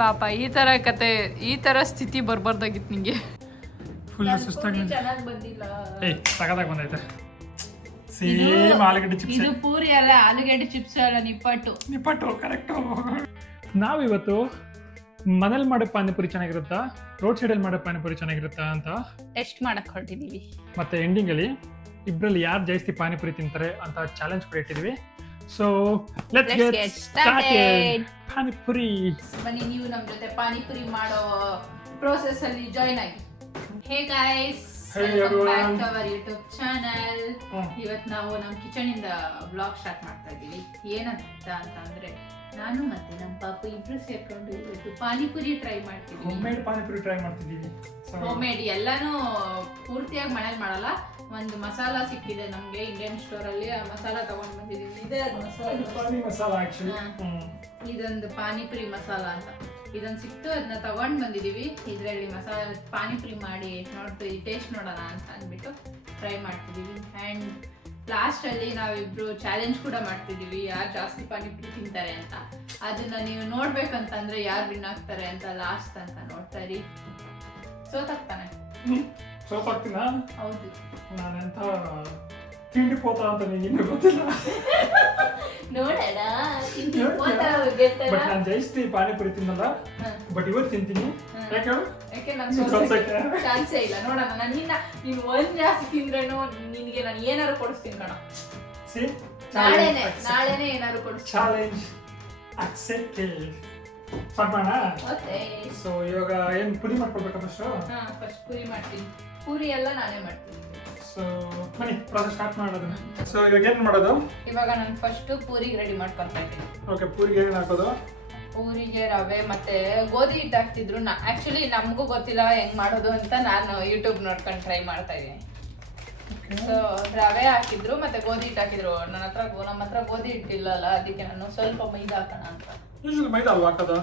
ಪಾಪ ಈ ತರ ಕತೆ, ಈ ತರ ಸ್ಥಿತಿ ಬರ್ಬಾರ್ದಾಗಿತ್ತು ನಿಂಗೆ. ಫುಲ್ ಸುಸ್ತಾಗಿ ಚೆನ್ನಾಗಿ ಬಂದಿಲ್ಲ. ಸಗದಾಗ ಬಂದೈತೆ. ಸೇಮ್ ಆಲೂಗಡ್ಡೆ ಚಿಪ್ಸ್. ಇದು ಪೂರಿ ಅಲ್ಲ, ಆಲೂಗಡ್ಡೆ ಚಿಪ್ಸ್ ಅಲ್ಲ, ನಿಪ್ಪಟ್ಟು ಕರೆಕ್ಟು. ನಾವಿವತ್ತು ಮನೇಲಿ ಮಾಡೋ ಪಾನಿಪುರಿ ಚೆನ್ನಾಗಿರುತ್ತಾ, ರೋಡ್ ಸೈಡಲ್ಲಿ ಮಾಡೋ ಪಾನಿಪುರಿ ಚೆನ್ನಾಗಿರುತ್ತಾ ಅಂತ ಟೆಸ್ಟ್ ಮಾಡಕ್ ಹೊರಟಿದೀವಿ. ಮತ್ತೆ ಎಂಡಿಂಗಲ್ಲಿ ಇಬ್ಬರಲ್ಲಿ ಯಾರು ಜಾಸ್ತಿ ಪಾನಿಪುರಿ ತಿಂತಾರೆ ಅಂತ ಚಾಲೆಂಜ್ ಕೂಡ ಇಟ್ಟಿದ್ವಿ. So let's get started. Panipuri ಬನ್ನಿ, ನೀವು ನಮ್ಮ ಜೊತೆ ಪಾನಿಪುರಿ ಮಾಡೋ ಪ್ರೋಸೆಸ್ ಅಲ್ಲಿ ಜಾಯಿನ್ ಆಗಿ. Hey guys, welcome back to our YouTube channel. ಇವತ್ತು ನಾವು ನಮ್ಮ ಕಿಚನ್ ಇಂದ ಬ್ಲಾಗ್ ಸ್ಟಾರ್ಟ್ ಮಾಡ್ತಾ ಇದೀವಿ. ಏನಂತ ಅಂತಂದ್ರೆ, ನಾನು ಮತ್ತೆ ನಮ್ಮ ಪಾಪು ಇಬ್ರು ಸೇರ್ಕೊಂಡು ಇವತ್ತು ಪಾನಿಪುರಿ ಟ್ರೈ ಮಾಡ್ತಿದ್ವಿ. ಹೋಮ್ಮೇಡ್ ಪಾನಿಪುರಿ ಟ್ರೈ ಮಾಡ್ತಿದ್ದೀವಿ. ಹೋಮ್ಮೇಡ್ ಎಲ್ಲಾನು ಪೂರ್ತಿಯಾಗಿ ಮನೇಲಿ ಮಾಡಲ್ಲ. ಒಂದು ಮಸಾಲ ಸಿಕ್ಕಿದೆ ನಮ್ಗೆ ಇಂಡಿಯನ್ ಸ್ಟೋರ್ ಅಲ್ಲಿ, ಆ ಮಸಾಲ ತಗೊಂಡ್ ಬಂದಿದೀವಿ. ಇದೆ ಮಸಾಲ ಆಕ್ಚುಲಿ. ಇದೊಂದು ಪಾನಿಪುರಿ ಮಸಾಲ ಅಂತ ಇದೊಂದು ಸಿಕ್ತು, ಅದನ್ನ ತಗೊಂಡ್ ಬಂದಿದೀವಿ. ಇದರಲ್ಲಿ ಮಸಾಲ ಪಾನಿಪುರಿ ಮಾಡಿ ನೋಡ್ತೀವಿ, ಟೇಸ್ಟ್ ನೋಡೋಣ ಅಂತ ಅಂದ್ಬಿಟ್ಟು ಟ್ರೈ ಮಾಡ್ತಿದೀವಿ. ಅಂಡ್ ಲಾಸ್ಟ್ ಅಲ್ಲಿ ನಾವಿಬ್ರು ಚಾಲೆಂಜ್ ಕೂಡ ಮಾಡ್ತಿದೀವಿ, ಯಾರು ಜಾಸ್ತಿ ಪಾನಿಪುರಿ ತಿಂತಾರೆ ಅಂತ. ಅದನ್ನ ನೀವು ನೋಡ್ಬೇಕಂತಂದ್ರೆ ಯಾರು ವಿನ್ ಆಗ್ತಾರೆ ಅಂತ ಲಾಸ್ಟ್ ತನಕ ನೋಡ್ತಾ ಇರಿ. ಸೋತಾಗ್ತಾನೆ. ಸೋತಾಗ್ತೀನಾ? ಹೌದು. ನಾನೆಂತ ತಿಂಡಿ ಪೋತ ಅಂತ ನಿಂಗೆ ಗೊತ್ತಿಲ್ಲ. ನೋಡೋಣ. ಬಟ್ ನಾನು ಜಾಸ್ತಿ ಪಾನಿಪುರಿ ತಿನ್ನಲ್ಲ, ಬಟ್ ಇವತ್ತು ತಿಂತೀನಿ. ಯಾಕೆ ಚಾನ್ಸೇ ಇಲ್ಲ. ನೋಡೋಣ, ನೀನು ಒಂದ್ ಜಾಸ್ತಿ ತಿಂದ್ರೇನು ನಿನ್ಗೆ ನಾನು ಏನಾರು ಕೊಡಿಸ್ತೀನಿ ಕಣ. ನಾಳೆನೆ ಏನಾರು ಕೊಡಿಸ್ತೀನಿ. Challenge accepted. ಮಾಡೋಣ. ಸೊ ಇವಾಗ ಏನ್ ಪುರಿ ಮಾಡ್ಕೊಳ್ಬೇಕಾ? ಫಸ್ಟ್ ಪುರಿ ಮಾಡ್ತೀನಿ. ಪೂರಿ ಎಲ್ಲ ನಾನೇ ಮಾಡ್ತೀನಿ. ಸೊ ಬನ್ನಿ ಪ್ರಾಸೆಸ್ ಸ್ಟಾರ್ಟ್ ಮಾಡೋದನ್ನ. ಸೊ ಇವಾಗ ಏನ್ ಮಾಡೋದು? ಇವಾಗ ನಾನು ಫಸ್ಟ್ ಪೂರಿಗೆ ರೆಡಿ ಮಾಡ್ಕೊಳ್ತಾ ಇದ್ದೀನಿ. ಓಕೆ, ಪೂರಿಗೆ ಏನ್ ಹಾಕೋದು? ಪೂರಿಗೆ ರವೆ ಮತ್ತೆ ಗೋಧಿ ಹಿಟ್ಟು ಹಾಕ್ತಿದ್ರು. ಆಕ್ಚುಲಿ ನಮಗೂ ಗೊತ್ತಿಲ್ಲ ಹೆಂಗ್ ಮಾಡೋದು ಅಂತ ನಾನು ಯೂಟ್ಯೂಬ್ ನೋಡ್ಕೊಂಡು ಟ್ರೈ ಮಾಡ್ತಾ ಇದ್ದೀನಿ. ಸೊ ರವೆ ಹಾಕಿದ್ರು ಮತ್ತೆ ಗೋಧಿ ಹಿಟ್ಟು ಹಾಕಿದ್ರು. ನಮ್ಮ ಹತ್ರ ಗೋಧಿ ಹಿಟ್ಟು ಇಲ್ಲಲ್ಲ, ಅದಕ್ಕೆ ನಾನು ಸ್ವಲ್ಪ ಮೈದಾ ಹಾಕೋಣ ಅಂತ. ಮೈದಾ ಅಲ್ವಾ ಹಾಕೋದು?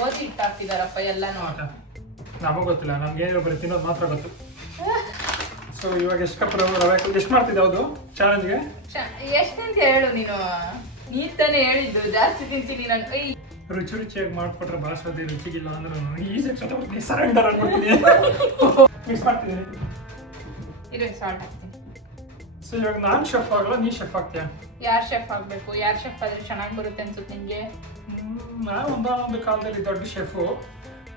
ಗೋಧಿ ಹಿಟ್ಟು ಹಾಕ್ತಿದಾರಪ್ಪ ಎಲ್ಲಾನು. ನಮಗೂ ಗೊತ್ತಿಲ್ಲ, ನಮ್ಗೆ ಬರೀ ತಿನ್ನೋದು ಮಾತ್ರ ಗೊತ್ತು. ಸೊ ಇವಾಗ ಎಷ್ಟು ಕಪ್ ರವೆ ಎಷ್ಟು ಮಾಡ್ತಿದ್ದೆ? ಹೌದು, ಚಾಲೆಂಜ್ಗೆ ಎಷ್ಟಂತ ಹೇಳು ನೀನು. ನೀನ್ ತಾನೇ ಹೇಳಿದ್ದು ಜಾಸ್ತಿ ತಿಂತೀನಿ ನಾನು. ರುಚಿ ರುಚಿಯಾಗಿ ಮಾಡ್ಕೊಟ್ರೆ ಬಾಸೋದಿ, ರುಚಿಗಿಲ್ಲ ಅಂದ್ರೆ ಈಸಿ ಸರೆಂಡರ್ ಆಗ್ಬಿಡ್ತೀನಿ. ಮಿಕ್ಸ್ ಮಾಡ್ತಿದ್ದೀನಿ. ಸಾಲ್ಟ್ ಹಾಕ್ತೀನಿ. ಸೊ ಇವಾಗ ನಾನು ಶೆಫ್ ಆಗಲ್ಲ, ನೀ ಶೆಫ್ ಆಗ್ತೀಯ. ಯಾರು ಶೆಫ್ ಆಗ್ಬೇಕು? ಯಾರು ಶೆಫ್ ಆದ್ರೆ ಚೆನ್ನಾಗಿ ಬರುತ್ತೆ ಅನ್ಸುತ್ತೆ ನಿಮ್ಗೆ? ನಾನು ಒಂದೊಂದು ಕಾಲದಲ್ಲಿ ದೊಡ್ಡ ಶೆಫು.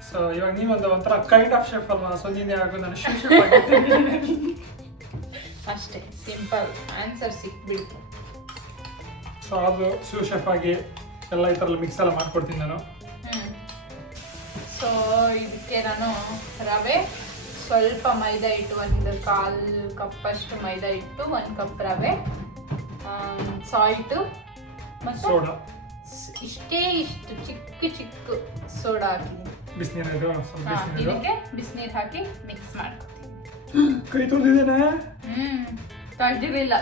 ಸೊ ಇವಾಗ ನೀವೊಂದು ಒಂಥರ ಕೈಂಡ್ ಆಫ್ ಶೆಫ್ ಅಲ್ವಾ? ಸೊ ನೀನೇ ಆಗು, ನಾನು ಶೆಫ್ ಆಗಿರ್ತೀನಿ. ಅಷ್ಟೇ, ಸಿಂಪಲ್ ಆನ್ಸರ್ ಸಿಕ್ಬಿಡ್ತು. ಸೊ ಅದು ಶೆಫ್ ಆಗಿ ಎಲ್ಲ ಈ ಥರ ಮಿಕ್ಸ್ ಎಲ್ಲ ಮಾಡ್ಕೊಡ್ತೀನಿ ನಾನು. ಸೊ ಇದಕ್ಕೆ ನಾನು ರವೆ, ಸ್ವಲ್ಪ ಮೈದಾ ಹಿಟ್ಟು, ಒಂದು 1/4 ಕಪ್ಪಷ್ಟು ಮೈದಾ ಹಿಟ್ಟು, 1 ಕಪ್ ರವೆ, ಸಾಲ್ಟು ಮತ್ತು ಸೋಡಾ, ಇಷ್ಟು ಚಿಕ್ಕ ಸೋಡಾ ಹಾಕಿದ್ದೀನಿ. ಬಿಸಿನೀರು ಇದಕ್ಕೆ ಬಿಸಿನೀರು ಹಾಕಿ ಮಿಕ್ಸ್ ಮಾಡ್ಕೊತೀನಿ. ಕೈ ತೊಳೆದಿದ್ದೇನೆ? ತೊಳೆದಿರಲಿಲ್ಲ.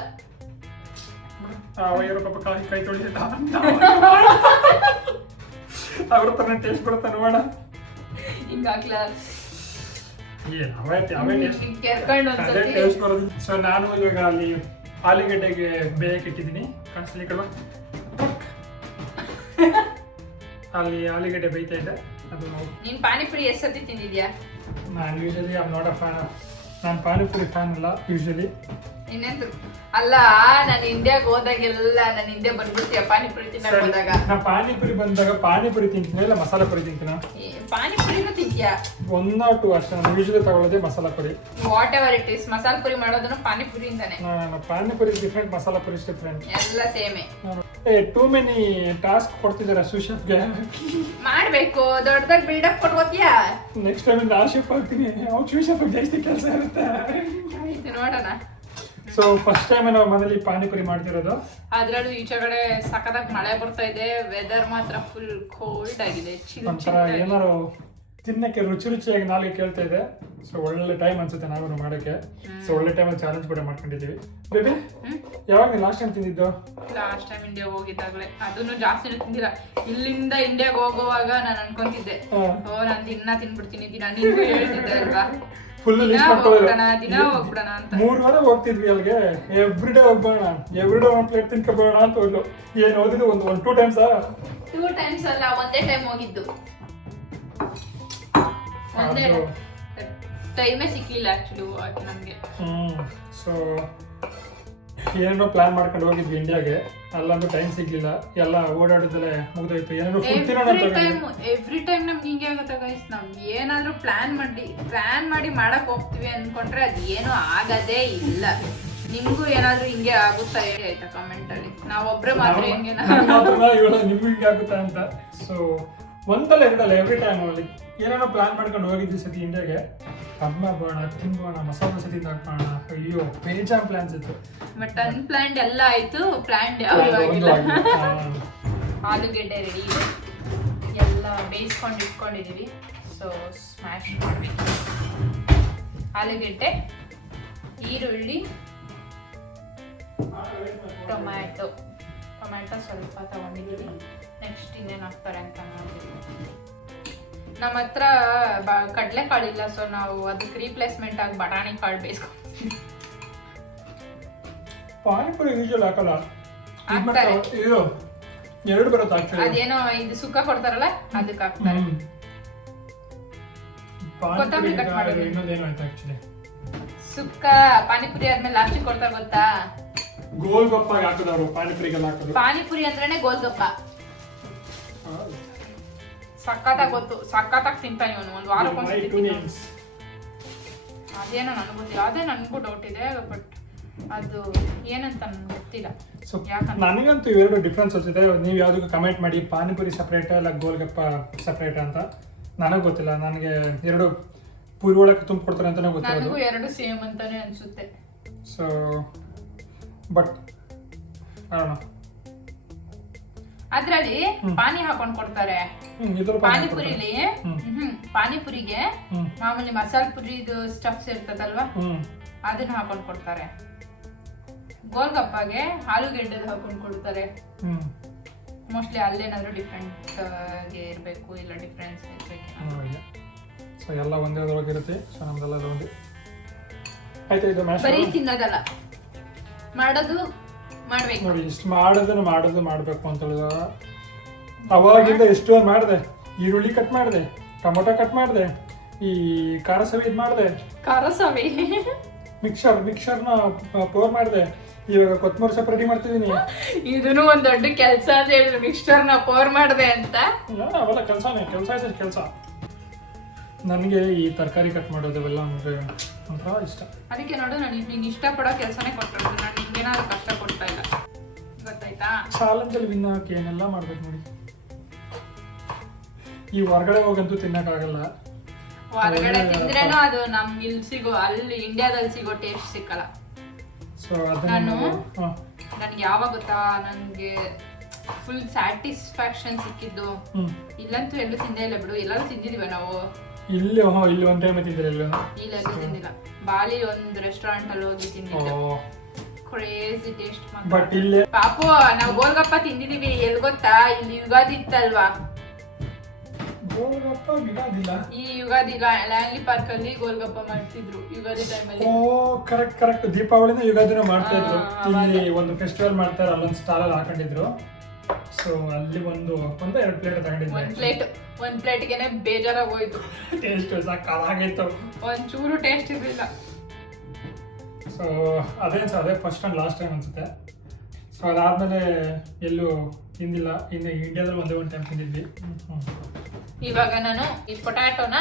ಕೈ ತೊಳೆದಿಲ್ಲ ಅವ್ರ ತರ ಟೇಸ್ಟ್ ಬರುತ್ತೆ ನೋಡ. ಹಿಂಗಾಗ್ಲ ಟೇಸ್ಟ್ ಬರೋದು. ಸೊ ನಾನು ಇವಾಗ ಅಲ್ಲಿ ಆಲೂಗಡ್ಡೆಗೆ ಬೇಯಕ್ಕೆ ಇಟ್ಟಿದ್ದೀನಿ. ಕಾಣಿಸ್ಲಿ ಕಡೆ ಅಲ್ಲಿ ಆಲೂಗಡ್ಡೆ ಬೇಯ್ತಾ ಇದೆ. ಅದು ನೀನ್ ಪಾನಿಪುರಿ ಎಷ್ಟು ಸತಿ ತಿಂದಿದ್ಯಾ? ನಾನು usually I am not a fan. ನಾನು ಪಾನಿಪುರಿ ಫ್ಯಾನ್ ಅಲ್ಲ ಯೂಶಲಿ. ಇನ್ನೆಂದು ಅಲ್ಲ, ನಾನು ಇಂಡಿಯಾಗೆ ಹೋದಾಗೆಲ್ಲ ನಾನು ಇಂಡಿಯಾ ಬಂದ್ಬಿಡ್ತೀಯ ಪಾನಿಪುರಿ ತಿನ್ನಕ್ ಹೋದಾಗ. ನಾ ಪಾನಿಪುರಿ ಬಂದಾಗ ಪಾನಿಪುರಿ ತಿಂತೀನಿ, ಇಲ್ಲ ಮಸಾಲ ಪುರಿ ತಿಂತೀನ. ಪಾನಿಪುರಿನೂ ತಿಂತೀಯಾ? 1 or 2 ಅಷ್ಟೇ. ನಾನು ಯೂಶಲಿ ತಗೊಳ್ಳೋದೇ masala puri. Whatever it is, masala puri ಮಾಡೋದನ್ನು ಪಾನಿಪುರಿ ಅಂತಾನೆ. ಪಾನಿಪುರಿ ಡಿಫ್ರೆಂಟ್, ಮಸಾಲ ಪುರಿ ಡಿಫ್ರೆಂಟ್, ಎಲ್ಲ ಸೇಮೇ. ಟೂ ಮೆನಿ ಟಾಸ್ಕ್ ಕೊಡ್ತಿದ್ದಾರೆ ಶೆಫ್ಗೆ. ಮಾಡ್ಬೇಕು, ದೊಡ್ಡದಾಗಿ ಬಿಲ್ಡಪ್ ಕೊಟ್ಕೋತೀಯಾ? ನೆಕ್ಸ್ಟ್ ಟೈಮ್ ನಾ ಶೆಫ್ ಆಗ್ತೀನಿ, ಅವ್ರು ಶೆಫ್ ಜಾಸ್ತಿ ಕೆಲಸ ಇರುತ್ತೆ. ನೋಡೋಣ. ಸೊ ಫಸ್ಟ್ ಟೈಮ್ ನಾವು ಮನೇಲಿ ಪಾನಿಪುರಿ ಮಾಡ್ತಿರೋದು. ಅದ್ರಲ್ಲೂ ಈಚೆಗಡೆ ಸಖತ್ತಾಗಿ ಮಳೆ ಬರ್ತಾ ಇದೆ. ವೆದರ್ ಮಾತ್ರ ಫುಲ್ ಕೋಲ್ಡ್ ಆಗಿದೆ. ಒಂಥರ ಏನಾರು ತಿನ್ನಕ್ಕೆ ರುಚಿ ರುಚಿಯಾಗಿ ನಾಲ್ಗೆ ಕೇಳ್ತಾ ಇದೆ. ಸೊ ಒಳ್ಳೆ ಟೈಮ್ ಅನ್ಸುತ್ತೆ ನಾವು ಮಾಡೋಕ್ಕೆ. ಸೊ ಒಳ್ಳೆ ಟೈಮಲ್ಲಿ ಚಾಲೆಂಜ್ ಕೂಡ ಮಾಡ್ಕೊಂಡಿದ್ದೀವಿ. ಬೇಬಿ, ಯಾವಾಗ ನೀವು ಲಾಸ್ಟ್ ಟೈಮ್ ತಿಂದಿದ್ದು? ಲಾಸ್ಟ್ ಟೈಮ್ ಇಂಡಿಯಾಗೆ ಹೋಗಿದ್ದಾಗಲೇ. ಅದನ್ನು ಜಾಸ್ತಿ ತಿಂದಿಲ್ಲ. ಇಲ್ಲಿಂದ ಇಂಡಿಯಾಗೆ ಹೋಗುವಾಗ ನಾನು ಅನ್ಕೊಂತಿದ್ದೆ, ನಾನು ದಿನ ತಿನ್ಬಿಡ್ತೀನಿ, ನಿನ್ಗೂ ಹೇಳ್ತಿದ್ದೆ ಅಲ್ವಾ, ಫುಲ್ ಲಿಸ್ಟ್ ಮಾಡ್ಕೊಳ್ಳೋಣ, ದಿನ ಹೋಗ್ಬಿಡೋಣ ಅಂತ. 3 ವಾರ ಹೋಗ್ತಿದ್ವಿ ಅಲ್ಲಿಗೆ. ಎವ್ರಿ ಡೇ ಹೋಗ್ಬೋಣ, ಎವ್ರಿ ಡೇ 1 ಪ್ಲೇಟ್ ತಿನ್ಕೋಬೋಣ ಅಂತ ಹೋಗ್ಲು. ಏನು ಓದಿದ್ದು ಒಂದು 2 ಟೈಮ್ಸ್? 2 ಟೈಮ್ಸ್ ಅಲ್ಲ, ಒಂದೇ ಟೈಮ್ ಹೋಗಿದ್ದು. ಒಂದೇ ಅದು ಟೈಮೇ ಸಿಕ್ಲಿಲ್ಲ ಆಕ್ಚುಲಿ ನಮ್ಗೆ. ಸೊ ಏನೇನೋ ಪ್ಲಾನ್ ಮಾಡ್ಕೊಂಡು ಹೋಗಿದ್ವಿ ಇಂಡಿಯಾಗೆ, ಅಲ್ಲಂತೂ ಟೈಮ್ ಸಿಗ್ಲಿಲ್ಲ, ಎಲ್ಲ ಓಡಾಡೋದಲ್ಲೇ ಮುಗ್ದೋಯ್ತು. ಏನೇನೋ ಫುಡ್ ತಿನ್ನೋಣ ಎವ್ರಿ ಟೈಮ್ ನಮ್ಗೆ ಹಿಂಗೆ ಆಗುತ್ತೆ ಗೈಸ್. ನಮ್ಗೆ ಏನಾದ್ರೂ ಪ್ಲಾನ್ ಮಾಡಿ ಮಾಡಕ್ ಹೋಗ್ತೀವಿ ಅನ್ಕೊಂಡ್ರೆ ಅದು ಏನೂ ಆಗದೇ ಇಲ್ಲ. ನಿಮ್ಗೂ ಏನಾದ್ರೂ ಹಿಂಗೆ ಆಗುತ್ತಾ ಹೇಳಿ ಆಯ್ತಾ ಕಮೆಂಟ್ ಅಲ್ಲಿ. ನಾವೊಬ್ರೆ ಮಾತ್ರ ಹಿಂಗೆ ನಿಮ್ಗೂ ಹಿಂಗೆ ಆಗುತ್ತಾ ಅಂತ. ಸೊ ಒಂದಲ್ಲ ಎರಡಲ್ಲ ಎವ್ರಿ ಟೈಮ್ ಏನೇನೋ ಪ್ಲಾನ್ ಮಾಡ್ಕೊಂಡು ಹೋಗಿದ್ವಿ ಸತಿ ಇಂಡಿಯಾಗೆ. ಅದ್ ಮಾಡ್ಬೋಣ, ತಿನ್ಬೋಣ, ಮಸಾಲೆ ದೋಸೆ ತಿಂದಾಕೋಣ, ಅಯ್ಯೋ ಬೇಜಾನ್ ಪ್ಲಾನ್ಸ್ ಇತ್ತು. ಬಟ್ ಅನ್ಪ್ಲಾನ್ಡ್ ಎಲ್ಲ ಆಯ್ತು, ಪ್ಲಾನ್ಡ್ ಯಾವ್ದು ಆಗಿಲ್ಲ. ಆಲೂಗೆಡ್ಡೆ ರೆಡಿ ಇದೆ, ಎಲ್ಲ ಬೇಯಿಸ್ಕೊಂಡು ಇಟ್ಕೊಂಡಿದೀವಿ. ಸೊ ಸ್ಮ್ಯಾಶ್ ಮಾಡಬೇಕು. ಆಲೂಗೆಡ್ಡೆ, ಈರುಳ್ಳಿ, ಟೊಮ್ಯಾಟೊ ಸ್ವಲ್ಪ ತಗೊಂಡಿದ್ದೀವಿ. ನೆಕ್ಸ್ಟ್ ಇನ್ನೇನು ಹಾಕ್ತಾರೆ ಅಂತ ನೋಡ್ತೀವಿ. ನಮ್ಮ ಹತ್ರ ಕಡಲೆಕಾಳು ಇಲ್ಲ, ಸೊ ನಾವು ಅದಕ್ಕೆ ರೀಪ್ಲೇಸ್ಮೆಂಟ್ ಆಗಿ ಬಟಾಣಿ ಕಾಳು ಬೇಯಿಸ್ಕೊತೀವಿ. ಪಾನಿಪುರಿ ಯೂಶುವಲ್ ಹಾಕಲ್ಲ, ಇದು ಎರಡು ಬರುತ್ತೆ. ಅದೇನೋ ಇದು ಸುಕ್ಕ ಕೊಡ್ತಾರಲ್ಲ ಅದಕ್ಕೆ ಹಾಕ್ತಾರೆ. ಕೊತ್ತಂಬರಿ ಕಟ್ ಮಾಡೋದು. ಇನ್ನೊಂದೇನು ಆಯ್ತು ಆಕ್ಚುಲಿ, ಸುಕ್ಕ ಪಾನಿಪುರಿ ಆದ್ಮೇಲೆ ಲಾಸ್ಟಿಗೆ ಕೊಡ್ತಾರೆ ಗೊತ್ತಾ? ಗೋಲ್ಗಪ್ಪ ಹಾಕಿದವರು ಪಾನಿಪುರಿಗೆಲ್ಲ ಹಾಕೋದು. ಪಾನಿಪುರಿ ಅಂದ್ರೇನೆ ಗೋಲ್ಗಪ್ಪ. ಸಕ್ಕತ್ತಾಗಿ ಗೊತ್ತು, ಸಕ್ಕತ್ತಾಗಿ ತಿಂತಾನೆ ಇವನು. ಒಂದು ವಾರಕ್ಕೊಂದ್ಸತಿ ಅದೇನೋ ನನಗೆ ಗೊತ್ತಿಲ್ಲ, ಅದೇ ನನಗೂ ಡೌಟ್ ಇದೆ. ಬಟ್ ಅದು ಏನಂತ ನನಗೆ ಗೊತ್ತಿಲ್ಲ. ನನಗಂತೂ ಇವೆರಡು ಡಿಫ್ರೆನ್ಸ್ ಅನ್ಸುತ್ತೆ. ನೀವು ಯಾವ್ದಕ್ಕೂ ಕಮೆಂಟ್ ಮಾಡಿ, ಪಾನಿಪುರಿ ಸಪ್ರೇಟ್ ಇಲ್ಲ ಗೋಲ್ಗಪ್ಪ ಸಪ್ರೇಟ್ ಅಂತ. ನನಗೆ ಗೊತ್ತಿಲ್ಲ, ನನಗೆ ಎರಡು ಪೂರಿ ಒಳಗೆ ತುಂಬಿಕೊಡ್ತಾರೆ ಅಂತಾನೆ ಗೊತ್ತಿರೋದು. ನನಗೂ ಎರಡು ಸೇಮ್ ಅಂತಾನೆ ಅನ್ಸುತ್ತೆ. ಸೊ ಬಟ್ ಅದ್ರಲ್ಲಿ ಪಾನಿ ಹಾಕೊಂಡ್ ಕೊಡ್ತಾರೆ. ಪಾನಿಪುರಿಲಿ ಪಾನಿಪುರಿಗೆ ಮಾಮೂಲಿ ಮಸಾಲೆ ಪುರಿದು ಸ್ಟಫ್ಸ್ ಇರ್ತದಲ್ವಾ, ಅದನ್ನ ಹಾಕೊಂಡ್ ಕೊಡ್ತಾರೆ. ಗೋಲ್ಗಪ್ಪಗೆ ಆಲೂಗೆಡ್ಡೆದು ಹಾಕೊಂಡ್ ಕೊಡ್ತಾರೆ. ಮೋಸ್ಟ್ಲಿ ಅಲ್ಲೇನಾದ್ರೂ ಡಿಫ್ರೆಂಟ್ ಇರಬೇಕು, ಇಲ್ಲ ಡಿಫ್ರೆನ್ಸ್ ಇರಬೇಕು. ಸೊ ಎಲ್ಲ ಒಂದೇ ಒಳಗಿರುತ್ತೆ. ಸೊ ನಮ್ದೆಲ್ಲ ಒಂದೇ ಆಯ್ತು. ಇದು ಬರೀ ತಿನ್ನೋದಲ್ಲ, ಮಾಡೋದು ಮಾಡ್ಬೇಕು ನೋಡಿ. ಇಷ್ಟು ಮಾಡೋದು ಮಾಡಬೇಕು ಅಂತ ಹೇಳಿದ ಅವಾಗಿಂದ ಎಷ್ಟೊಂದು ಮಾಡಿದೆ. ಈರುಳ್ಳಿ ಕಟ್ ಮಾಡಿದೆ, ಟೊಮೊಟೊ ಕಟ್ ಮಾಡಿದೆ, ಈ ಖಾರ ಸವಿ ಇದು ಮಾಡಿದೆ, ಮಿಕ್ಸರ್ನ ಪೋರ್ ಮಾಡಿದೆ. ಇವಾಗ ಕೊತ್ತಂಬರಿ ಸೊಪ್ಪು ರೆಡಿ ಮಾಡ್ತಿದ್ದೀನಿ. ಇದನ್ನು ಒಂದ್ ದೊಡ್ಡ ಕೆಲಸ ಅಂತ ಹೇಳಿದ್ರು, ಮಿಕ್ಸ್ಚರ್ನ ಪೋರ್ ಮಾಡಿದೆ ಅಂತ. ಅವೆಲ್ಲ ಕೆಲಸ. ನನಗೆ ಈ ತರಕಾರಿ ಕಟ್ ಮಾಡೋದು ಅವೆಲ್ಲ ಅಂದ್ರೆ ಒಂಥರ ಇಷ್ಟ. ಅದಕ್ಕೆ ನೋಡು, ನಾನು ನಿಂಗೆ ಇಷ್ಟಪಡೋ ಕೆಲಸನೇ ಕೊಟ್ಟಿರೋದು. ನಾನು ನಿಂಗೇನಾದ್ರು ಕಷ್ಟ ಕೊಡ್ತಾ ಇಲ್ಲ, ಗೊತ್ತಾಯ್ತಾ? ಚಾಲೆಂಜಲ್ಲಿ ವಿನ್ ಹಾಕಿ ಏನೆಲ್ಲ ಮಾಡ್ಬೇಕು ನೋಡಿ. ಈ ಹೊರಗಡೆ ಹೋಗಂತೂ ತಿನ್ನಕ್ಕಾಗಲ್ಲ. ಹೊರಗಡೆ ತಿಂದ್ರೇನು ಅದು ನಮ್ಗೆ ಇಲ್ಲಿ ಸಿಗೋ, ಅಲ್ಲಿ ಇಂಡಿಯಾದಲ್ಲಿ ಸಿಗೋ ಟೇಸ್ಟ್ ಸಿಕ್ಕಲ್ಲ. ಸೊ ಅದನ್ನು ನನ್ಗೆ ಯಾವಾಗ ಗೊತ್ತಾ, ನನಗೆ ಫುಲ್ ಸ್ಯಾಟಿಸ್ಫ್ಯಾಕ್ಷನ್ ಸಿಕ್ಕಿದ್ದು ಇಲ್ಲಂತೂ ಎಲ್ಲೂ ತಿಂದೇ ಇಲ್ಲ ಬಿಡು. ಎಲ್ಲರೂ ತಿಂದಿದೀವ ನಾವು. ಇಲ್ಲಿ ಒಂದ್ ಟೈಮ್ ತಿಂದಿಲ್ಲ, ಇಲ್ಲೆಲ್ಲೂ ತಿಂದಿಲ್ಲ. ಬಾಲಿ ಒಂದು ರೆಸ್ಟೋರೆಂಟ್ ಅಲ್ಲಿ ಹೋಗಿ ತಿಂದಿದ್ದೆ. Crazy taste. ಬಟ್ ಇಲ್ಲಿ ಪಾಪು ನಾವು ಗೋಲ್ಗಪ್ಪ ತಿಂದಿದೀವಿ. ಎಲ್ ಗೊತ್ತಾ, ಇಲ್ಲಿ ಯುಗಾದಿ ಇತ್ತಲ್ವಾ, ಗೋಲ್ಗಪ್ಪ ಯುಗಾದಿಲ್ಲ, ಈ ಯುಗಾದಿ ಲ್ಯಾಂಗ್ಲಿ ಪಾರ್ಕ್ ಅಲ್ಲಿ ಗೋಲ್ಗಪ್ಪ ಮಾಡ್ತಿದ್ರು ಯುಗಾದಿ ಟೈಮಲ್ಲಿ. ಕರೆಕ್ಟ್. ದೀಪಾವಳಿನ ಯುಗಾದಿನ ಮಾಡ್ತಾ ಇದ್ರು. ಇಲ್ಲಿ ಒಂದು ಫೆಸ್ಟಿವಲ್ ಮಾಡ್ತಾರೆ, ಅಲ್ಲೊಂದು ಸ್ಟಾಲ್ ಅಲ್ಲಿ ಹಾಕೊಂಡಿದ್ರು. ಸೊ ಅಲ್ಲಿ ಒಂದು ಎರಡು ಪ್ಲೇಟ್ ತಗೊಂಡಿದ್ದೆ. ಒಂದ್ ಪ್ಲೇಟ್ಗೆನೆ ಬೇಜಾರಾಗಿ ಹೋಯ್ತು. ಟೇಸ್ಟ್ ಸಾಕಾಗಿತ್ತು, ಒಂಚೂರು ಟೇಸ್ಟ್ ಇರಲಿಲ್ಲ. ಸೊ ಅದೇ ಫಸ್ಟ್ ಅಂಡ್ ಲಾಸ್ಟ್ ಟೈಮ್ ಅನ್ಸುತ್ತೆ. ಸೊ ಅದಾದ್ಮೇಲೆ ಎಲ್ಲೂ ತಿಂದಿಲ್ಲ. ಇನ್ನು ಇಂಡಿಯಾದಲ್ಲಿ ಒಂದೇ ಒಂದು ಟೈಮ್ ತಿಂದಿದ್ವಿ. ಇವಾಗ ನಾನು ಈ ಪೊಟ್ಯಾಟೋನ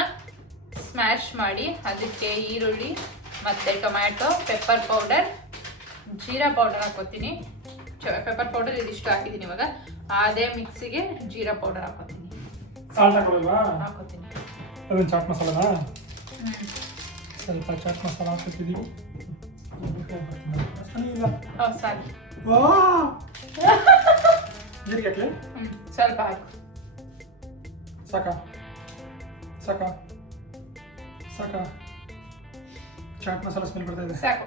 ಸ್ಮ್ಯಾಶ್ ಮಾಡಿ ಅದಕ್ಕೆ ಈರುಳ್ಳಿ ಮತ್ತೆ tomato, pepper powder, jeera powder ಹಾಕೋತೀನಿ. ಪೆಪ್ಪರ್ ಪೌಡರ್ ಇದಿಷ್ಟು ಹಾಕಿದ್ದೀನಿ. ಇವಾಗ ಅದೇ ಮಿಕ್ಸಿಗೆ ಜೀರಾ ಪೌಡರ್ ಹಾಕೋತೀನಿ. ಸಾಲ್ಟ್ ಹಾಕೋಲ್ವಾ? ಹಾಕೋತೀನಿ. ಅದೊಂದು ಚಾಟ್ ಮಸಾಲನಾ? ಸ್ವಲ್ಪ ಚಾಟ್ ಮಸಾಲ ಹಾಕ್ತಿದ್ದೀವಿ. ಸಾಕು. ಜೀರಿಗೆ ಹಾಕ್ಲಿ? ಸ್ವಲ್ಪ ಹಾಕು. ಸಾಕಾ? ಚಾಟ್ ಮಸಾಲ ಸ್ಮೆಲ್ ಬರ್ತಾ ಇದೆ. ಸಾಕು.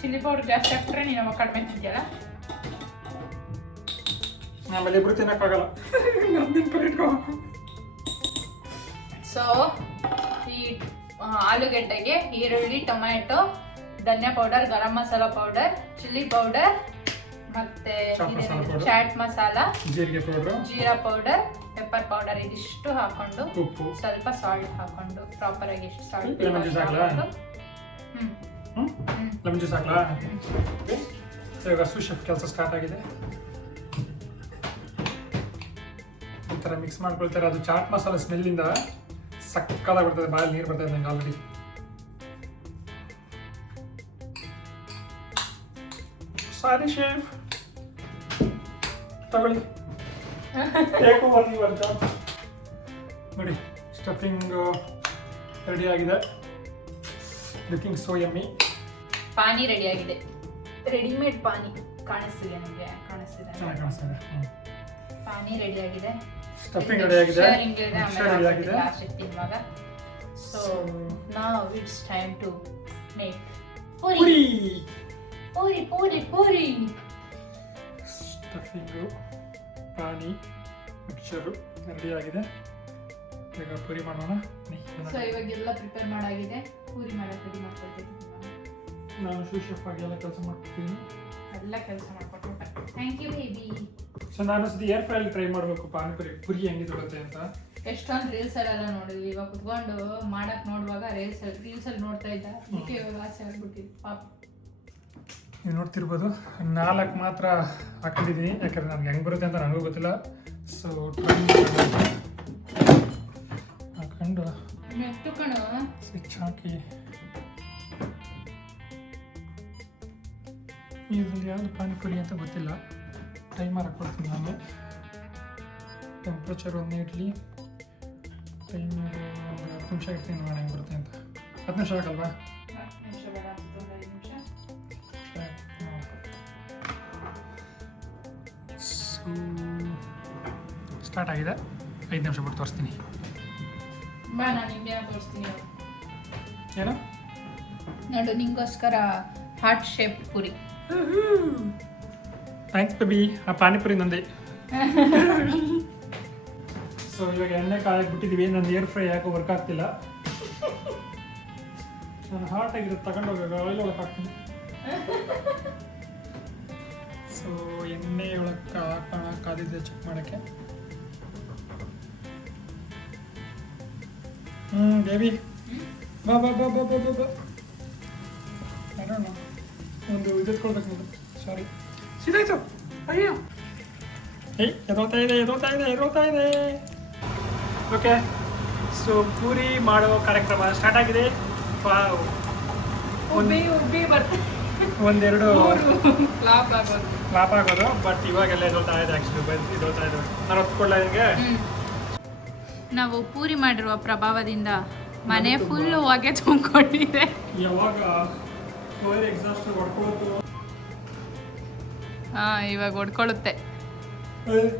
ಚಿಲ್ಲಿ ಪೌಡರ್ ಜಾಸ್ತಿ ಹಾಕ್ಬಿಟ್ರೆ ನೀನು ಕಡಿಮೆ ತಿಂತೀಯಲ್ಲ, ಆಮೇಲೆ ಇಬ್ರು ತಿನ್ನಕ್ಕಾಗಲ್ಲ. ಸೊ ಈ ಆಲೂಗೆಡ್ಡೆಗೆ ಈರುಳ್ಳಿ, tomato, dhania powder, garam masala powder, chilli powder, ಮತ್ತೆ ಚಾಟ್ ಮಸಾಲ, ಜೀರಿಗೆ powder, jeera powder, pepper powder ಇದಿಷ್ಟು ಹಾಕೊಂಡು ಉಪ್ಪು ಸ್ವಲ್ಪ ಸಾಲ್ಟ್ ಹಾಕೊಂಡು ಪ್ರಾಪರ್ ಆಗಿ ಎಷ್ಟು ಸಾಲ್ಟ್ ಲೆಮನ್ ಜ್ಯೂಸ್ ಹಾಕ್ಲಾ ಲೆಮನ್ ಜ್ಯೂಸ್ ಹಾಕ್ಲಾ ಇವಾಗ ಸೂ ಶೆಫ್ ಕೆಲಸ ಸ್ಟಾರ್ಟ್ ಆಗಿದೆ. ಈ ಥರ ಮಿಕ್ಸ್ ಮಾಡ್ಕೊಳ್ತಾರೆ. ಅದು ಚಾಟ್ ಮಸಾಲ ಸ್ಮೆಲ್ಲಿಂದ ಸಕ್ಕತ್ತಾಗಿ ಬರ್ತದೆ, ಬಾಯಲ್ಲಿ ನೀರು ಬರ್ತದೆ ನಂಗೆ ಆಲ್ರೆಡಿ. ಸಾರಿ ಶೆಫ್, ತಗೊಳ್ಳಿ ಟೇಕ್ ಓವರ್ ನೀವು ಅಂತ ನೋಡಿ. ಸ್ಟಫಿಂಗ್ ರೆಡಿ ಆಗಿದೆ. Looking so yummy. ಪಾನಿ ರೆಡಿ ಆಗಿದೆ. ರೆಡಿಮೇಡ್ ಪಾನಿ ಕಾಣಿಸ್ತಿದೆ ನಿಮಗೆ? ಚೆನ್ನಾಗಿ ಕಾಣಿಸ್ತಿದೆ. ಪಾನಿ ರೆಡಿ ಆಗಿದೆ. ಸ್ಟಫಿಂಗ್ ರೆಡಿ ಆಗಿದೆ. ಮಿಕ್ಸರ್ ರೆಡಿ ಆಗಿದೆ. ಲಾಸ್ಟ್ ತಿನ್ನುವಾಗ. So now it's time to make puri. Puri puri puri. Stuffing, ಪಾನಿ, ಮಿಕ್ಸರು ರೆಡಿ ಆಗಿದೆ. ಈಗ ಪೂರಿ ಮಾಡೋಣ. ಸೊ ಇವಾಗೆಲ್ಲ ಪ್ರಿಪೇರ್ ಮಾಡಾಗಿದೆ. ಪೂರಿ ಮಾಡಕ್ಕೆ ರೆಡಿ ಮಾಡ್ಕೊಳ್ತಿದ್ದೀನಿ. ನಾನು ಶೂ ಶೆಫ್ ಆಗಿ ಎಲ್ಲ ಕೆಲಸ ಮಾಡ್ಕೊಡ್ತೀನಿ. ಎಲ್ಲ ಕೆಲಸ ಮಾಡ್ಕೊಟ್ಟು ಥ್ಯಾಂಕ್ ಯು ಬೇಬಿ. ಸೊ ನಾನು ಸತಿ ಏರ್ ಫ್ರೈಲಿ ಟ್ರೈ ಮಾಡಬೇಕು ಪಾನಿಪುರಿ ಪುರಿ ಹೆಂಗೆ ತೊಡುತ್ತೆ ಅಂತ. ಎಷ್ಟೊಂದು ರೀಲ್ಸಲ್ಲೆಲ್ಲ ನೋಡಿದ್ವಿ. ಇವಾಗ ಕುತ್ಕೊಂಡು ಮಾಡಕ್ಕೆ ನೋಡುವಾಗ ರೀಲ್ಸಲ್ಲಿ ನೋಡ್ತಾ ಇದ್ದ. ಅದಕ್ಕೆ ಇವಾಗ ಆಸೆ ಆಗ್ಬಿಟ್ಟಿದ್ದು ಪಾಪ. ನೀವು ನೋಡ್ತಿರ್ಬೋದು 4 ಮಾತ್ರ ಹಾಕೊಂಡಿದ್ದೀನಿ, ಯಾಕಂದ್ರೆ ನನಗೆ ಹೆಂಗೆ ಬರುತ್ತೆ ಅಂತ ನನಗೂ ಗೊತ್ತಿಲ್ಲ. ಸೊ ಟ್ರೈ ಹಾಕೊಂಡು ಎಷ್ಟು ಕಣ ಸ್ವಿಚ್ ಹಾಕಿ ಇದರಲ್ಲಿ ಯಾವುದು ಪಾನಿಪುರಿ ಅಂತ ಗೊತ್ತಿಲ್ಲ. ಟೈಮರ್ ಹಾಕ್ಕೊಡ್ತೀನಿ ನಾನು. ಟೆಂಪ್ರೇಚರ್ ಒಂದು ಇಡ್ಲಿ. ಟೈಮರ್ ಒಂದು 10 ನಿಮಿಷ ಇಡ್ತೀನಿ ನೋಡೋಣ ಹೆಂಗೆ ಬರುತ್ತೆ ಅಂತ. 10 ನಿಮಿಷ ಆಗಲ್ವಾ? ಸ್ಟಾರ್ಟ್ ಆಗಿದೆ. 5 ನಿಮಿಷ ಬಿಟ್ಟು ತೋರಿಸ್ತೀನಿ. ಬಾ ನಾನು ನಿಂಗೆ ತೋರಿಸ್ತೀನಿ. ಏನು ನೋಡು ನಿಂಗೋಸ್ಕರ heart shape puri. Thanks baby. ಆ ಪಾನಿಪುರಿ ನಂದೆ. ಸೊ ಇವಾಗ ಎಣ್ಣೆ ಕಾಯಕ್ಕೆ ಬಿಟ್ಟಿದ್ದೀವಿ. ನನ್ನ ಏರ್ ಫ್ರೈ ಯಾಕೋ ವರ್ಕ್ ಆಗ್ತಿಲ್ಲ. ನಾನು ಹಾಟ್ ಆಗಿರುತ್ತೆ ತಗೊಂಡೋಗ ಆಯಿಲ್ ಒಳಗೆ ಹಾಕ್ತೀನಿ. ಸೊ ಎಣ್ಣೆ ಒಳಗೆ ಹಾಕೋಣ. ಕಾದಿದ್ದೆ ಚೆಕ್ ಮಾಡೋಕ್ಕೆ. ಬೇಬಿ ಬಾ ಬಾ ಬಾ ಬಾ ಬಾ ಬಾ ಬಾ. ಅರೋಣ ಒಂದು ಇದೆತ್ಕೊಳ್ಬೇಕು ನೀವು. ಸಾರಿ ಸಿದಾಯ್ತು. ಅಯ್ಯೋ ಎದೋತಾ ಇದೆ. ಓಕೆ, ಸೊ ಪೂರಿ ಮಾಡೋ ಕಾರ್ಯಕ್ರಮ ಸ್ಟಾರ್ಟ್ ಆಗಿದೆ. ಒಂದೆರಡು ಫ್ಲಾಪ್ ಆಗೋದು, ಬಟ್ ಇವಾಗೆಲ್ಲ ಎದೋತಾ ಇದೆ. ಆ್ಯಕ್ಚುಲಿ ಎದೋತಾ ಇದೆ. ನಾನು ಒಪ್ಕೊಳ್ಳ ನಿಮಗೆ. ನಾವು ಪೂರಿ ಮಾಡಿರುವ ಪ್ರಭಾವದಿಂದ ಮನೆ ಫುಲ್ಲು ಹೊಗೆ ತುಂಬಿಕೊಂಡಿದೆ. ಯಾವಾಗ ಫೈರ್ ಎಕ್ಸಾಸ್ಟ್ ಹೊಡ್ಕೊಳ್ತು. ಇವಾಗ ಹೊಡ್ಕೊಳ್ಳುತ್ತೆ.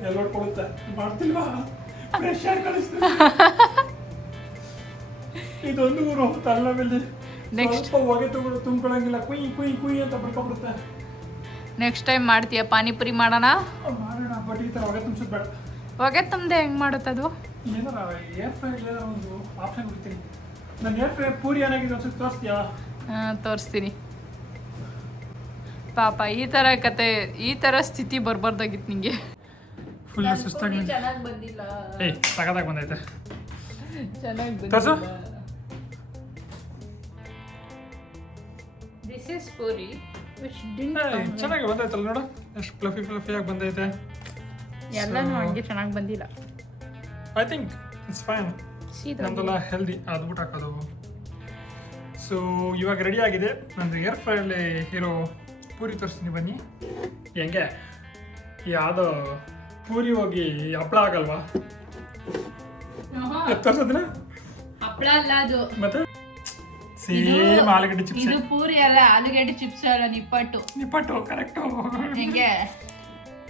ಎಲ್ಲ ಹೊಡ್ಕೊಳುತ್ತೆ. ಮಾಡ್ತಿಲ್ವಾ? ಫ್ರೆಶ್ ಆಗಿ ಕಳಿಸ್ತೀನಿ. ಇದೊಂದು ಊರು ತಲ್ಲ ಮೇಲೆ ಸ್ವಲ್ಪ ಹೊಗೆ ತುಂಬ್ಕೊಳ್ಳಂಗಿಲ್ಲ. ಕುಯ್ ಕುಯ್ ಕುಯ್ ಅಂತ ಬಿಡ್ಕೊಬಿಡುತ್ತೆ. ನೆಕ್ಸ್ಟ್ ಟೈಮ್ ಮಾಡ್ತೀಯ ಪಾನಿಪುರಿ ಮಾಡೋಣ? ಮಾಡೋಣ, ಬಟ್ ಈ ಥರ ಹೊಗೆ ತುಂಬಿಸೋದು ಬೇಡ. ಹೊಗೆ ತುಂಬದೆ ಹೆಂಗೆ ಮಾಡುತ್ತದು? ಏನಾರ ಏರ್ ಫ್ರೈ ಒಂದು ಆಪ್ಷನ್ ಬಿಡ್ತೀನಿ. ನಾನು ಏರ್ ಫ್ರೈ ಪೂರಿ ಏನಾಗಿದೆ ಒಂದ್ಸತಿ ತೋರಿಸ್ತೀಯಾ? ತೋರಿಸ್ತೀನಿ. ಪಾಪ ಈ ಥರ ಕತೆ, ಈ ಥರ ಸ್ಥಿತಿ ಬರಬಾರ್ದಾಗಿತ್ತು ನಿಂಗೆ. ಫುಲ್ ಸುಸ್ತಾಗಿ ಚೆನ್ನಾಗಿ ಬಂದಿಲ್ಲ. ಸಗದಾಗಿ ಬಂದೈತೆ. ಚೆನ್ನಾಗಿ ತೋರ್ಸು. ದಿಸ್ ಇಸ್ ಪೂರಿ ವಿಚ್ ಚೆನ್ನಾಗಿ ಬಂದೈತಲ್ಲ ನೋಡು, ಎಷ್ಟು ಫ್ಲಫಿಯಾಗಿ ಬಂದೈತೆ. ಎಲ್ಲನೂ ಹಂಗೆ ಚೆನ್ನಾಗಿ ಬಂದಿಲ್ಲ. I think it's fine. ನಮ್ದೆಲ್ಲ ಹೆಲ್ದಿ ಅದು ಊಟ ಹಾಕೋದು. ಸೊ ಇವಾಗ ರೆಡಿ ಆಗಿದೆ. ನಂದು ಏರ್ ಫ್ರೈಯಲ್ಲಿ ಇರೋ ಪೂರಿ ತೋರಿಸ್ತೀನಿ ಬನ್ನಿ. ಹೆಂಗೆ ಯಾವುದೋ ಪೂರಿ ಹೋಗಿ ಹಪ್ಪಳ ಆಗಲ್ವಾ? ತೋರಿಸೋದಿನ ಹಪ್ಪಳ ಅಲ್ಲ ಅದು, ಮತ್ತೆ ಸೇಮ್ ಆಲೂಗಡ್ಡೆ ಚಿಪ್ಸ್. ಇದು ಪೂರಿ ಅಲ್ಲ, ಆಲೂಗಡ್ಡೆ ಚಿಪ್ಸ್ ಅಲ್ಲ, ನಿಪ್ಪಟ್ಟು. ಕರೆಕ್ಟು. ಹೆಂಗೆ?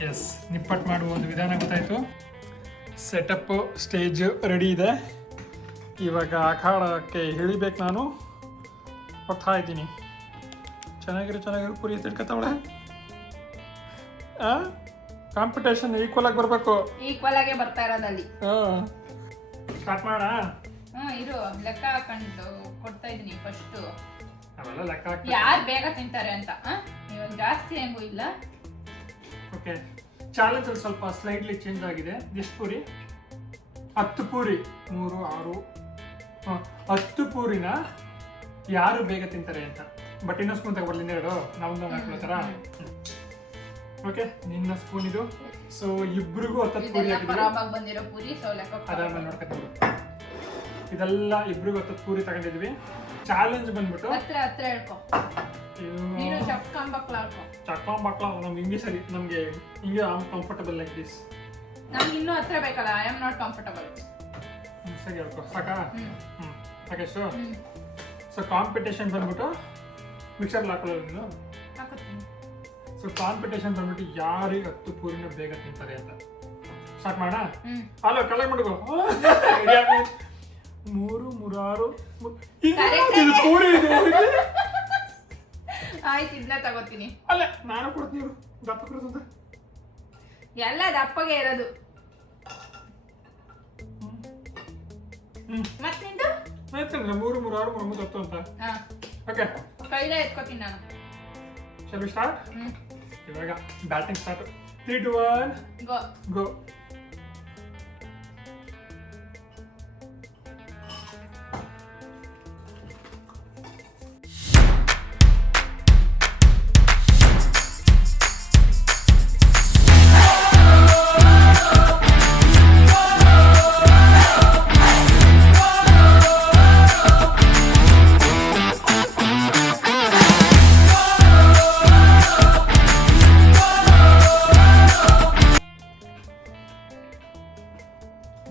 ಎಸ್, ನಿಪ್ಪಟ್ಟು ಮಾಡುವ ಒಂದು ವಿಧಾನ ಗೊತ್ತಾಯಿತು. ಸೆಟಪ್ ಸ್ಟೇಜ್ ರೆಡಿ ಇದೆ. ಇವಾಗ ಅಖಾಡಕ್ಕೆ ಇಳಿಬೇಕು. ನಾನು ಹೋಗ್ತಾ ಇದ್ದೀನಿ. ಚೆನ್ನಾಗಿರೋ ಪೂರಿ ತಿಳ್ಕೊತಾವಳೆ. ಕಾಂಪಿಟೇಷನ್ ಈಕ್ವಲ್ ಆಗಿ ಬರಬೇಕು. ಈಕ್ವಲ್ ಆಗೇ ಬರ್ತಾ ಇರೋದಲ್ಲಿ. ಸ್ಟಾರ್ಟ್ ಮಾಡೋಣ. ಇರು, ಲೆಕ್ಕ ಹಾಕೊಂಡು ಕೊಡ್ತಾ ಇದೀನಿ ಫಸ್ಟ್. ಅವೆಲ್ಲ ಲೆಕ್ಕ ಹಾಕಿ ಯಾರು ಬೇಗ ತಿಂತಾರೆ ಅಂತ. ಇವಾಗ ಜಾಸ್ತಿ ಹೆಂಗೂ ಇಲ್ಲ. ಓಕೆ, ಚಾಲೆಂಜ್ ಅಲ್ಲಿ ಸ್ವಲ್ಪ ಸ್ಲೈಡ್ಲಿ ಚೇಂಜ್ ಆಗಿದೆ. ಎಷ್ಟು ಪೂರಿ? 10 ಪೂರಿ 3 6 10 ಪೂರಿನ ಯಾರು ಬೇಗ ತಿಂತಾರೆ ಅಂತ. ಬಟ್ ಇನ್ನೊಂದು ಸ್ಪೂನ್ ತಗೊಬರ್ಲಿಂದ ಎರಡು ನಾವೊಂದು ಹಾಕ್ಕೊಳ್ತಾರ. ಓಕೆ, ನಿನ್ನ ಸ್ಪೂನ್ ಇದು. ಸೊ ಇಬ್ರಿಗೂ 10 ಪೂರಿ ಬಂದಿರೋ ಪೂರಿ ಅದಾದ್ಮೇಲೆ ನೋಡ್ಕೊತೀವಿ. ಇದೆಲ್ಲ ಇಬ್ರಿಗೂ 10 ಪೂರಿ ತಗೊಂಡಿದ್ವಿ. ಚಾಲೆಂಜ್ ಬಂದ್ಬಿಟ್ಟು ಹತ್ರ ಹೇಳ್ಕೊ, ನೀನು ಚಕ್ಕಾಂಬಕ್ಲ ನಮ್ಗೆ ಹಿಂಗೆ ಸರಿ, ನಮ್ಗೆ ಹಿಂಗೆ ಕಂಫರ್ಟಬಲ್ ಲೈಕ್ ದಿಸ್. ನಮ್ಗೆ ಇನ್ನೂ ಹತ್ರ ಬೇಕಲ್ಲ, ಐ ಆಮ್ ನಾಟ್ ಕಂಫರ್ಟಬಲ್. ಸರಿ ಹೇಳ್ಕೊ, ಸಾಕಾ? ಸಾಕೆಷ್ಟು? ಸೊ ಕಾಂಪಿಟೇಷನ್ ಬಂದ್ಬಿಟ್ಟು ಮಿಕ್ಸರ್ ಹಾಕೊಳ್ಳೋದು ನೀನು. ಸೊ ಕಾಂಪಿಟೇಷನ್ ಬಂದ್ಬಿಟ್ಟು ಯಾರಿಗೆ 10 ಪೂರಿನ ಬೇಗ ತಿಂತಾರೆ ಅಂತ. ಸ್ಟಾರ್ಟ್ ಮಾಡೋಣ. ಅಲ್ಲ ಕಲೆ ಮಾಡ್ಕೋ. 3 3 6 ಪೂರಿ ಇದೆ. ಆಯ್ತು, ಇದನ್ನ ತಗೋತೀನಿ. ಅಲ್ಲ ನಾನು ಕೊಡ್ತೀನಿ, ದಪ್ಪ ಕೊಡ್ತಂತ. ಎಲ್ಲ ದಪ್ಪಗೆ ಇರೋದು. ಮತ್ತೆ ನಿಂದು 3 3 6 3 10 ಅಂತ. ಓಕೆ, ಕೈಲೇ ಎತ್ಕೋತೀನಿ ನಾನು. Shall we start? ಇವಾಗ ಬ್ಯಾಟಿಂಗ್ ಸ್ಟಾರ್ಟ್. 3 2 1 ಗೋ.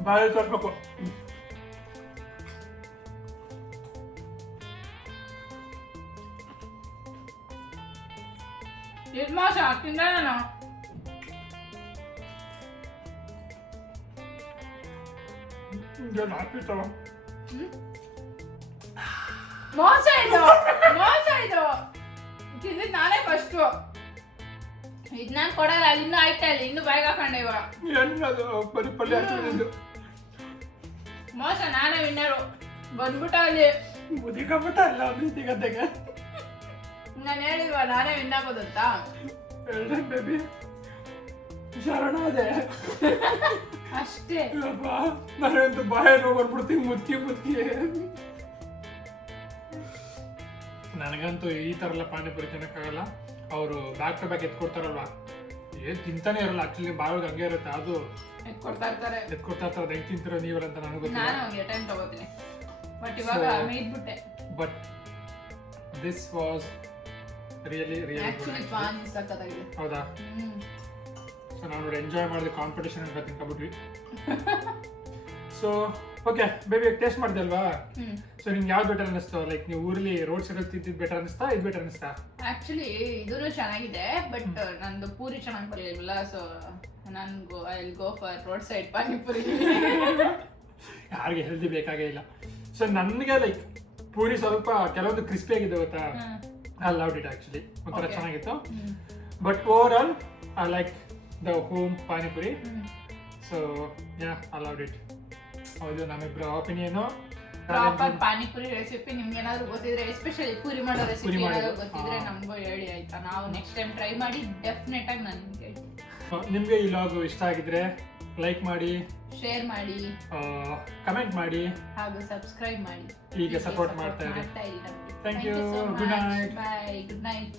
ಬಾಯಿ ತರ್ಬೇಕು. ಮೋಸ ತಿಂದ ನಾನು. ಮೋಸ ಇದು ತಿಂದಿದ್ ನಾನೇ ಫಸ್ಟ್. ಇದ್ ನಾನ್ ಕೊಡಲ್ಲ, ಇನ್ನು ಆಯ್ತಾ ಇಲ್ಲ, ಇನ್ನು ಬಾಯಿಗೆ ಹಾಕೊಂಡೆ ಇವಾಗ. ಮೋಸ, ನಾನೇ ವಿನ್ನರು. ಬಂದ್ಬಿಟ್ಟ ಅಲ್ಲಿ ಮುದಿಕಬಿಟ್ಟಲ್ಲ ಗದ್ದೆಗೆ. ನಾನು ಹೇಳಿಲ್ವ ನಾನೇ ವಿನ್ ಆಗೋದಂತ. ಬೇಬಿ ಶರಣ ಅದೇ ಅಷ್ಟೇ. ನಾನಂತೂ ಬಾಯ ನೋಡ್ಬಿಡ್ತೀನಿ ಮುದ್ಕಿ. ನನಗಂತೂ ಈ ತರ ಎಲ್ಲ ಪಾನಿಪುರಿ ತಿನ್ನಕ್ಕಾಗಲ್ಲ. ಅವರು ಬ್ಯಾಕ್ ಟು ಬ್ಯಾಕ್ ಎತ್ಕೊಡ್ತಾರಲ್ವಾ, ತಿಂತಾನೆ ಇರಲ್ಲ. ಆಕ್ಚುಲಿ ಬಾಯಿಗೆ ಹಂಗೆ ಇರುತ್ತೆ, ಅದು ಎತ್ಕೊಡ್ತಾ ಇರ್ತಾರೆ. ಹೆಂಗ್ ತಿಂತಿರೋ ನೀವಲ್ಲ ಅಂತ ನನಗೆ ಗೊತ್ತಿಲ್ಲ. ಟೈಮ್ ತಗೋತೀನಿ, ಬಟ್ ಇವಾಗ ಮೇಯ್ದ್ಬಿಟ್ಟೆ. ಬಟ್ ದಿಸ್ ವಾಸ್ ರಿಯಲಿ ಹೌದಾ? ಸೊ ನಾವು ನೋಡಿ ಎಂಜಾಯ್ ಮಾಡಿದ್ವಿ, ಕಾಂಪಿಟೇಷನ್ ಅಂತ ತಿನ್ಕೊಬಿಟ್ವಿ. ಸೊ ಓಕೆ ಬೇಬಿ, ಟೇಸ್ಟ್ ಮಾಡಿದೆ ಅಲ್ವಾ? ಸೊ ನಿಮ್ಗೆ ಯಾವ್ದು ಬೆಟರ್ ಅನಿಸ್ತು? ಲೈಕ್ ನೀವು ಊರಲ್ಲಿ ರೋಡ್ ಸೈಡ್ ತಿಂದಿದ್ದು ಬೆಟರ್ ಅನಿಸ್ತಾ, ಇದು ಬೆಟರ್ ಅನಿಸ್ತಾ? ಆಕ್ಚುಲಿ ಇದೂ ಚೆನ್ನಾಗಿದೆ, ಬಟ್ ನಂದು ಪೂರಿ ಚೆನ್ನಾಗಿ ಬರಲಿಲ್ಲ. ಸೊ ನನ್ಗೂ I will go for road side panipuri. ಯಾರಿಗೆ ಹೆಲ್ದಿ ಬೇಕಾಗೇ ಇಲ್ಲ. ಸೊ ನನಗೆ ಲೈಕ್ ಪೂರಿ ಸ್ವಲ್ಪ ಕೆಲವೊಂದು ಕ್ರಿಸ್ಪಿ ಆಗಿದೆ ಗೊತ್ತಾ, ಐ ಲವ್ಡ್ ಇಟ್ ಆಕ್ಚುಲಿ. ಒಂಥರ ಚೆನ್ನಾಗಿತ್ತು. But over all I like the home panipuri. So yeah, I loved it. ಹೌದು, ನಮ್ಮಿಬ್ಬರ ಒಪಿನಿಯನು. ಪ್ರಾಪರ್ ಪಾನಿಪುರಿ ರೆಸಿಪಿ ನಿಮ್ಗೆ ಏನಾದ್ರು ಗೊತ್ತಿದ್ರೆ, ಎಸ್ಪೆಷಲಿ ಪೂರಿ ಮಾಡೋ ರೆಸಿಪಿ ಏನಾದ್ರು ಗೊತ್ತಿದ್ರೆ ನಮಗೂ ಹೇಳಿ ಆಯ್ತಾ? ನಾವು ನೆಕ್ಸ್ಟ್ ಟೈಮ್ ಟ್ರೈ ಮಾಡಿ ಡೆಫಿನೆಟ್ ಆಗಿ ನಾನು ನಿಮ್ಗೆ ಹೇಳ್ತೀನಿ. ನಿಮ್ಗೆ ಈ ವ್ಲಾಗ್ ಇಷ್ಟ ಆಗಿದ್ರೆ ಲೈಕ್ ಮಾಡಿ, ಶೇರ್ ಮಾಡಿ, ಕಮೆಂಟ್ ಮಾಡಿ, ಹಾಗೂ ಸಬ್ಸ್ಕ್ರೈಬ್ ಮಾಡಿ. ಹೀಗೆ ಸಪೋರ್ಟ್ ಮಾಡ್ತಾ ಇರಿ. ನಮಗೆ. Thank you. Good night. Bye. Good night.